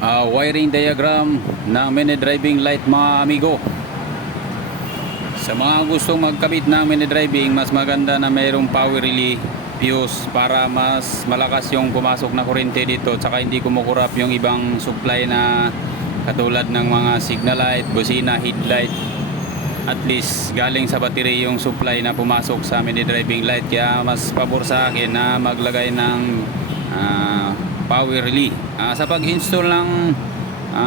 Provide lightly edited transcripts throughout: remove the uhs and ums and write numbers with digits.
Wiring diagram ng mini driving light mga amigo. Sa mga gustong magkabit ng mini driving, mas maganda na mayroong power relay fuse para mas malakas yung pumasok na kuryente dito, tsaka hindi kumukurap yung ibang supply na katulad ng mga signal light, busina, headlight. At least galing sa battery yung supply na pumasok sa mini driving light, kaya mas pabor sa akin na maglagay ng power relay. Sa pag-install ng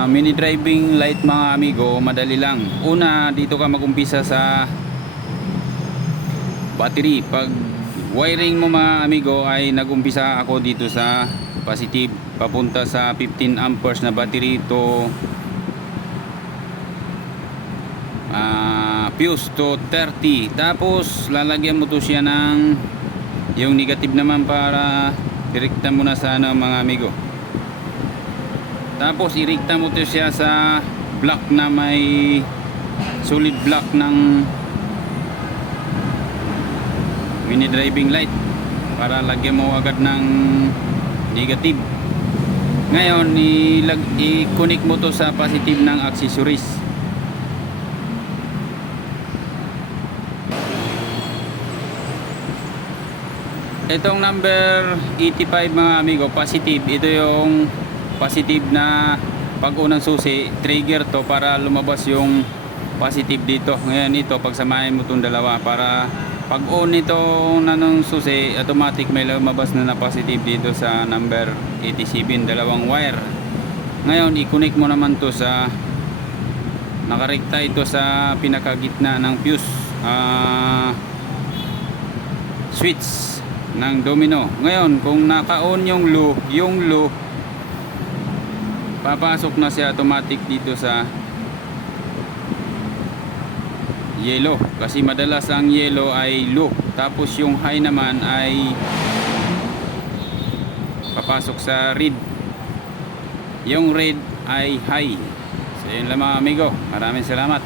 mini driving light mga amigo, madali lang. Una, dito ka magumpisa sa battery. Pag wiring mo mga amigo ay nagumpisa ako dito sa positive, papunta sa 15 amperes na battery to fuse to 30. Tapos lalagyan mo to siya ng yung negative naman para direkta mo na sa mga amigo. Tapos irikta mo to siya sa block na may solid block ng mini driving light para lagyan mo agad ng negative. Ngayon i-connect mo to sa positive ng accessories. Itong number 85 mga amigo, positive. Ito yung positive na pag unang susi, trigger to para lumabas yung positive dito. Ngayon ito, pagsamahin mo itong dalawa para pag on ito nanong susi, automatic may lumabas na positive dito sa number 87, dalawang wire. Ngayon i-connect mo naman to sa nakarekta ito sa pinakagitna ng fuse switch ng domino. Ngayon kung naka-on yung low papasok na siya automatic dito sa yellow, kasi madalas ang yellow ay low, tapos yung high naman ay papasok sa red, yung red ay high. So yun lang mga amigo, maraming salamat.